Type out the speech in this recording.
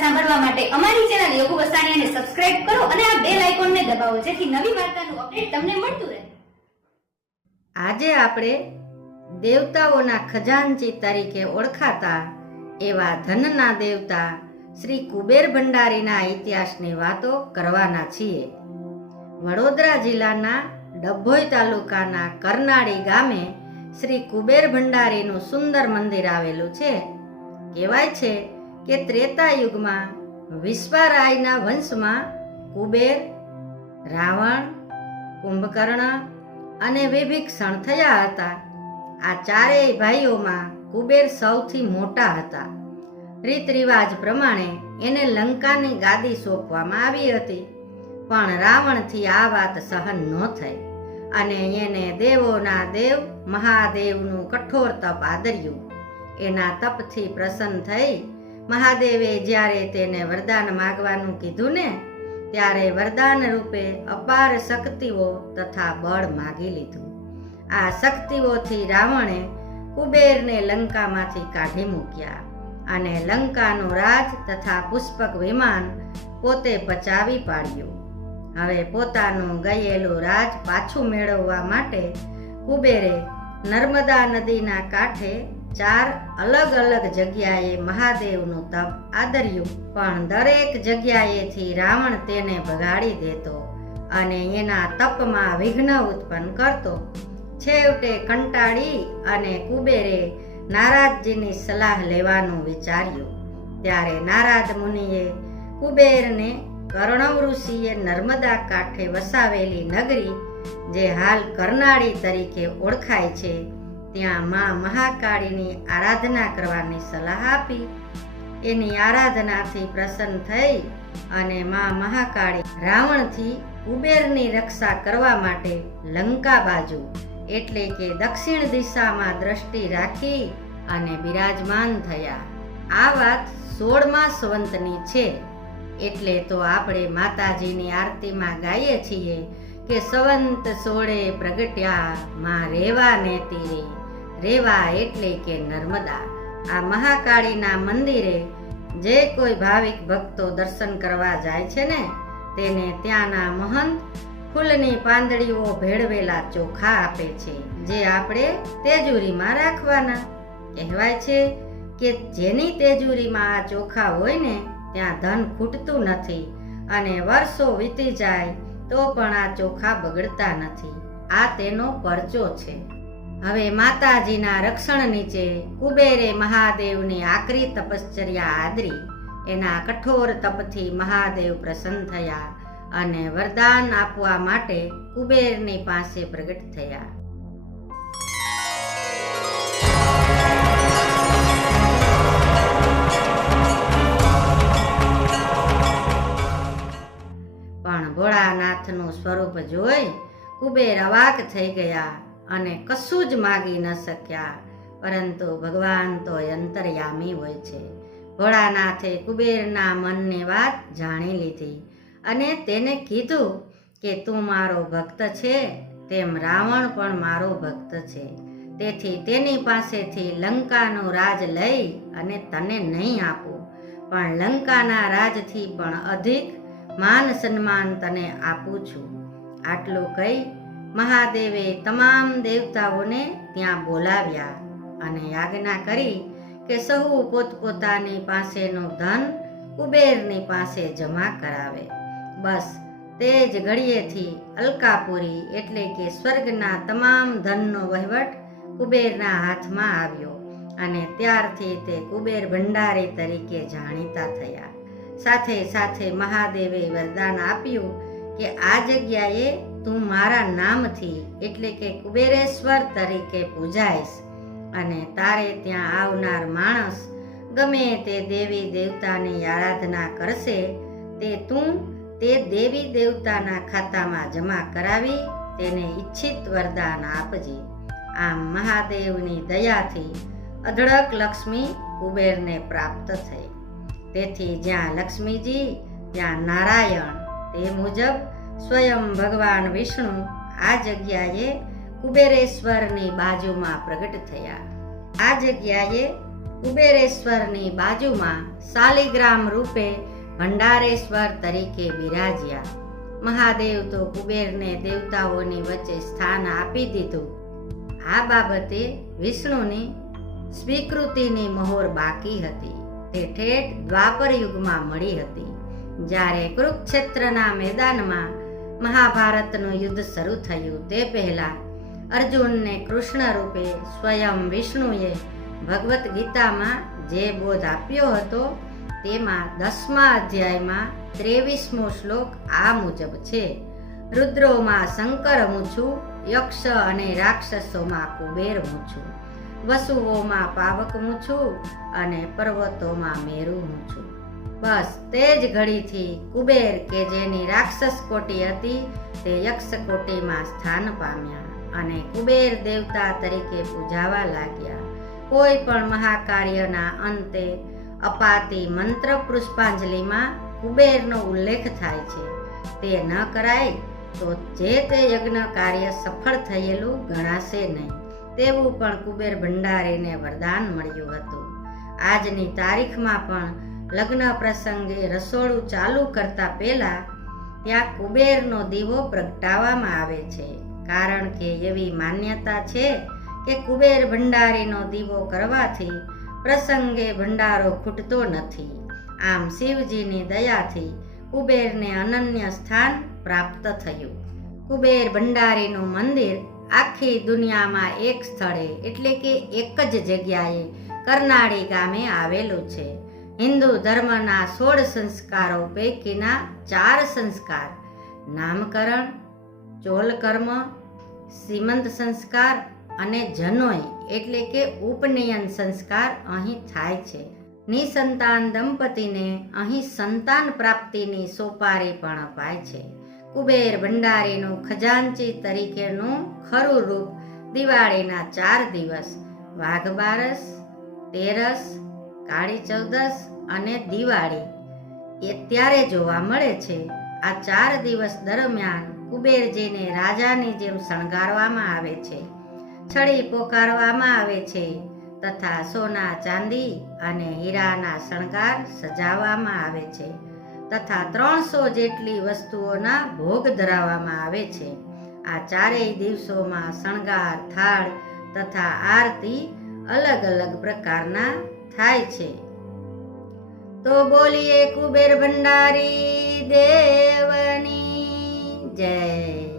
સાંભળવા માટે અમારી ચેનલ યોગુ વસાણિયાને સબસ્ક્રાઇબ કરો અને આ બેલ આઇકોનને દબાવો જેથી નવી વાર્તાનું અપડેટ તમને મળતું રહે. આજે આપણે દેવતાઓના ખજાનચી તરીકે ઓળખાતા એવા ધનના દેવતા શ્રી કુબેર ભંડારીના ઇતિહાસની વાતો કરવાના છીએ. વડોદરા જિલ્લાના ડભોઈ તાલુકાના કરનાળી ગામે શ્રી કુબેર ભંડારીનું સુંદર મંદિર આવેલું છે. કહેવાય છે કે ત્રેતા યુગમાં વિશ્વારાયના વંશમાં કુબેર, રાવણ, કુંભકર્ણ અને વિભીષણ થયા હતા. આ ચારેય ભાઈઓમાં કુબેર સૌથી મોટા હતા. રીત રિવાજ પ્રમાણે એને લંકાની ગાદી સોંપવામાં આવી હતી, પણ રાવણથી આ વાત સહન ન થઈ અને એને દેવોના દેવ મહાદેવનું કઠોર તપ આદર્યું. એના તપથી પ્રસન્ન થઈ મહાદેવે જ્યારે તેને વરદાન માગવાનું કીધું ને, ત્યારે વરદાન રૂપે અપાર શક્તિઓ તથા બળ માગી લીધું. આ શક્તિઓથી રાવણે કુબેરને લંકામાંથી કાઢી મૂક્યા અને લંકાનું રાજ તથા પુષ્પક વિમાન પોતે પચાવી પાડ્યું. હવે પોતાનું ગયેલું રાજ પાછું મેળવવા માટે કુબેરે નર્મદા નદીના કાંઠે 4 અલગ અલગ જગ્યાએ મહાદેવનું તપ આદર્યું, પણ દરેક જગ્યાએથી રાવણ તેને ભગાડી દેતો અને એના તપમાં વિઘ્ન ઉત્પન્ન કરતો. છેવટે કંટાળી અને કુબેરે નારદજીની સલાહ લેવાનું વિચાર્યું. ત્યારે નારદ મુનિએ કુબેરને કર્ણવ ઋષિએ નર્મદા કાંઠે વસાવેલી નગરી, જે હાલ કરનાળી તરીકે ઓળખાય છે, ત્યાં મા મહાકાળીની આરાધના કરવાની સલાહ આપી. એની આરાધનાથી પ્રસન્ન થઈ અને મા મહાકાળી રાવણથી કુબેરની રક્ષા કરવા માટે લંકા બાજુ એટલે કે દક્ષિણ દિશામાં દ્રષ્ટિ રાખી અને બિરાજમાન થયા. આ વાત 16મા સંવંતની છે. એટલે તો આપણે માતાજીની આરતીમાં ગાઈએ છીએ કે સંવંત 16 પ્રગટ્યા માં રેવા ને તીરે. રેવા એટલે કે નર્મદા. આ મહાકાળીના મંદિરે જે કોઈ ભાવિક ભક્તો દર્શન કરવા જાય છે ને, તેને ત્યાંના મહંત ફૂલની પાંદડીઓ ભેળવેલા ચોખા આપે છે, જે આપણે તેજુરીમાં રાખવાના. કહેવાય છે કે જેની તેજુરીમાં આ ચોખા હોય ને, ત્યાં ધન ખૂટતું નથી અને વર્ષો વીતી જાય તો પણ આ ચોખા બગડતા નથી. આ તેનો પરચો છે. હવે માતાજીના રક્ષણ નીચે કુબેરે મહાદેવની આકરી તપશ્ચર્યા આદરી. એના કઠોર તપથી મહાદેવ પ્રસન્ન થયા અને વરદાન આપવા માટે કુબેરની પાસે પ્રગટ થયા. પણ ભોળાનાથનું સ્વરૂપ જોઈ કુબેર અવાક થઈ ગયા અને કશું જ માગી ન શક્યા. પરંતુ ભગવાન તો અંતર્યામી હોય છે. ભોળાનાથે કુબેરના મનની વાત જાણી લીધી અને તેને કીધું કે તું મારો ભક્ત છે, તેમ રાવણ પણ મારો ભક્ત છે. તેથી તેની પાસેથી લંકાનું રાજ લઈ અને તને નહીં આપું, પણ લંકાના રાજથી પણ અધિક માન સન્માન તને આપું છું. આટલું કહી મહાદેવે તમામ દેવતાઓને ત્યાં બોલાવ્યા અને યાજ્ઞા કરી કે સહુ પોતપોતાની પાસેનું ધન કુબેરની પાસે જમા કરાવે. બસ તે જ ઘડીએથી અલકાપુરી એટલે કે સ્વર્ગના તમામ ધનનો વહીવટ કુબેરના હાથમાં આવ્યો અને ત્યારથી તે કુબેર ભંડારી તરીકે જાણીતા થયા. સાથે સાથે મહાદેવે વરદાન આપ્યું કે આ જગ્યાએ તું મારા નામથી એટલે કે કુબેરેશ્વર તરીકે પૂજાઈશ અને તારે ત્યાં આવનાર માણસ ગમે તે દેવી દેવતાની આરાધના કરશે તે તું તે દેવી દેવતાના ખાતામાં જમા કરાવી તેને ઈચ્છિત વરદાન આપજે. આમ મહાદેવની દયાથી અઢળક લક્ષ્મી કુબેરને પ્રાપ્ત થઈ. તેથી જ્યાં લક્ષ્મીજી ત્યાં નારાયણ, તે મુજબ સ્વયં ભગવાન વિષ્ણુ આ જગ્યાએ કુબેરેશ્વરની બાજુમાં પ્રગટ થયા. આ જગ્યાએ કુબેરેશ્વરની બાજુમાં શાલિગ્રામ રૂપે ભંડારેશ્વર તરીકે બિરાજ્યા. મહાદેવ તો કુબેરને દેવતાઓની વચ્ચે સ્થાન આપી દીધું. આ બાબતે વિષ્ણુની સ્વીકૃતિની મહોર બાકી હતી. તે ઠેઠ દ્વાપર યુગમાં મળી હતી, જ્યારે કુરુક્ષેત્રના મેદાનમાં મહાભારતનું યુદ્ધ શરૂ થયું. તે પહેલા અર્જુનને કૃષ્ણ રૂપે સ્વયં વિષ્ણુએ ભગવદ્ ગીતામાં જે બોધ આપ્યો હતો તેમાં 10મા અધ્યાયમાં 23મો શ્લોક આ મુજબ છે: રુદ્રોમાં શંકર હું છું, યક્ષ અને રાક્ષસોમાં કુબેર હું છું, વસુઓમાં પાવક હું છું અને પર્વતોમાં મેરુ હું છું. બસ તે જ ઘડીથી કુબેર કે જેની રાક્ષસ કોટી હતી તે યક્ષ કોટીમાં સ્થાન પામ્યા અને કુબેર દેવતા તરીકે પૂજાવા લાગ્યા. કોઈ પણ મહાકાર્યના અંતે અપાતી મંત્ર પુષ્પાંજલિમાં કુબેરનો ઉલ્લેખ થાય છે. તે ન કરાય તો જે તે યજ્ઞ કાર્ય સફળ થયેલું ગણાશે નહીં, તેવું પણ કુબેર ભંડારીને વરદાન મળ્યું હતું. આજની તારીખમાં પણ લગ્ન પ્રસંગે રસોડું ચાલુ કરતા પહેલા ત્યાં કુબેરનો દીવો પ્રગટાવવામાં આવે છે, કારણ કે એવી માન્યતા છે કે કુબેર ભંડારીનો દીવો કરવાથી પ્રસંગે ભંડારો ખૂટતો નથી. આમ શિવજીની દયાથી કુબેરને અનન્ય સ્થાન પ્રાપ્ત થયું. કુબેર ભંડારીનું મંદિર આખી દુનિયામાં એક સ્થળે એટલે કે એક જ જગ્યાએ કરનાળી ગામે આવેલું છે. હિન્દુ ધર્મના 16 સંસ્કારો પૈકીના 4 સંસ્કાર નામકરણ, ચોલકર્મ, સીમંત સંસ્કાર અને જનોઈ એટલે કે ઉપનયન સંસ્કાર અહીં થાય છે. નિસંતાન દંપતીને અહીં સંતાન પ્રાપ્તિની સોપારી પણ અપાય છે. કુબેર ભંડારીનું ખજાનચી તરીકેનું ખરું રૂપ દિવાળીના 4 દિવસ વાઘ બારસ, તેરસ, કાળી ચૌદસ અને દિવાળી એ ત્યારે જોવા મળે છે. આ 4 દિવસ દરમિયાન કુબેરજીને રાજાની જેમ શણગારવામાં આવે છે, છડી પોકારવામાં આવે છે તથા સોના, ચાંદી અને હીરાના શણગાર સજાવવામાં આવે છે તથા 300 જેટલી વસ્તુઓના ભોગ ધરાવવામાં આવે છે. આ 4 દિવસોમાં શણગાર, થાળ તથા આરતી અલગ અલગ પ્રકારના થાય છે. તો બોલીએ કુબેર ભંડારી દેવની જય.